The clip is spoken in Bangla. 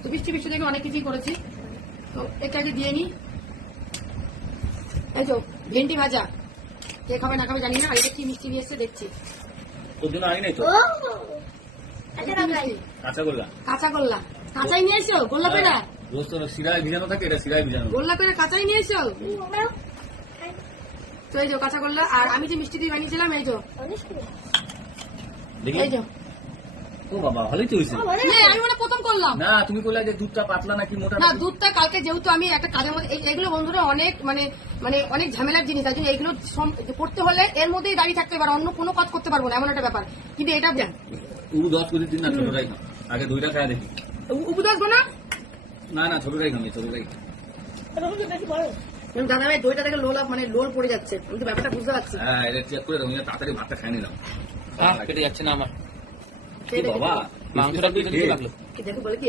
তো বৃষ্টি দেখে অনেক কিছুই করেছি। তো একে আগে দিয়ে নি। এই তো ভেন্ডি ভাজা, কে খাবে না খাবে জানি না। আর এটা কি মিষ্টি নিয়ে এসছে দেখছি। তোর জন্য আনি নাই তো কাঁচা গোল্লা। কাঁচা গোল্লা, কাঁচাই নিয়ে এসো। গোল্লা পেড়া রোজ তোর শিরায় ভিজানো থাকে, এটা শিরায় ভিজানো। গোল্লা পেড়া কাঁচাই নিয়ে এসো। তো এই যে কাঁচা গোল্লা। আর আমি যে মিষ্টি দিয়ে বানিয়েছিলাম এই যে দেখি। এই যে ও বাবা, ভালোই তো হয়েছে। আমি মানে প্রথম করলাম না, তুমি বললে যে দুধটা পাতলা নাকি মোটা? না, দুধটা কালকে যেহেতু আমি একটা কাজের মধ্যে এগুলো বন্ধুরা অনেক মানে মানে অনেক ঝামেলার জিনিস আছে। এইগুলো করতে হলে এর মধ্যেই দাঁড়িয়ে থাকতে পারো, অন্য কোনো কাজ করতে পারবো না, এমন একটা ব্যাপার। কিন্তু এটা উবু 10 কেজি দিন না, ছোটটাই খাও। আগে দইটা খায় দেখি। উপদাস না না না, ছোটটাই খাবি, ছোটটাই। দাদা ভাই দইটা থেকে লোল মানে লোল পড়ে যাচ্ছে, আমি তো ব্যাপারটা বুঝতে পারছি। হ্যাঁ, এটা চেক করে দাও, তাড়াতাড়ি ভাতটা খাই নিলাম। কেটে যাচ্ছে না আমার বাবা, মাংসটা লাগলো। দেখো বলে কি